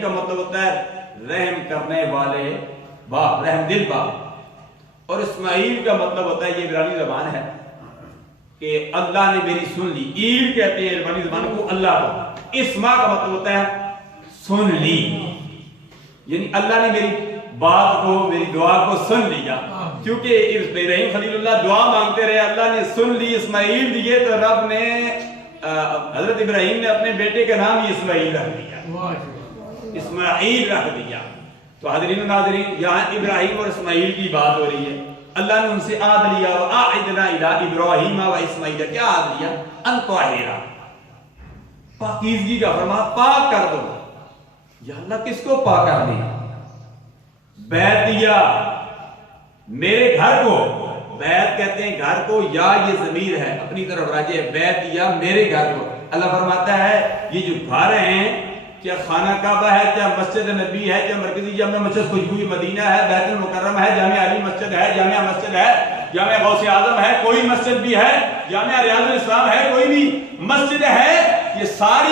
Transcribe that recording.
ابراہیم کا مطلب ہوتا ہے رحم کرنے والے باپ، رحم دل باپ، اور اسماعیل کا مطلب ہوتا ہے، یہ عبرانی زبان ہے کہ اللہ نے میری سن لی. ایل کہتے ہیں عبرانی زبان کو اللہ کو. اسما کا مطلب ہوتا ہے سن لی، یعنی اللہ نے میری بات کو، میری دعا کو سن لیا. کیونکہ ابراہیم خلیل اللہ دعا مانگتے رہے، اللہ نے سن لی، اسماعیل دیے، تو رب نے حضرت ابراہیم نے اپنے بیٹے کا نام ہی اسماعیل رکھ دیا، اسماعیل رکھ دیا. تو حاضرین و ناظرین، یہاں ابراہیم اور اسماعیل کی بات ہو رہی ہے. اللہ نے ان سے عہد لیا، وَأَعِدْنَا إِلَىٰ إِبْرَاهِيمَ وَإِسْمَاعِيلَ، کیا عہد لیا؟ أَن طَاهِرَا، پاکیزگی کا، فرما پاک کر دو. یا اللہ کس کو پاک کر دیا؟ بیت دیا میرے گھر کو. بیت کہتے ہیں گھر کو، یا یہ ضمیر ہے اپنی طرف راجع ہے، بیت دیا میرے گھر کو. اللہ فرماتا ہے یہ جو گھر ہیں، کیا خانہ کعبہ ہے، کیا مسجد نبی ہے، کیا مرکزی جامع مسجد خوشبوئی مدینہ ہے، بیت المکرم ہے، جامع علی مسجد ہے، جامع مسجد ہے، جامع غوث اعظم ہے، کوئی مسجد بھی ہے، جامع ریاض الاسلام ہے، کوئی بھی مسجد ہے، یہ ساری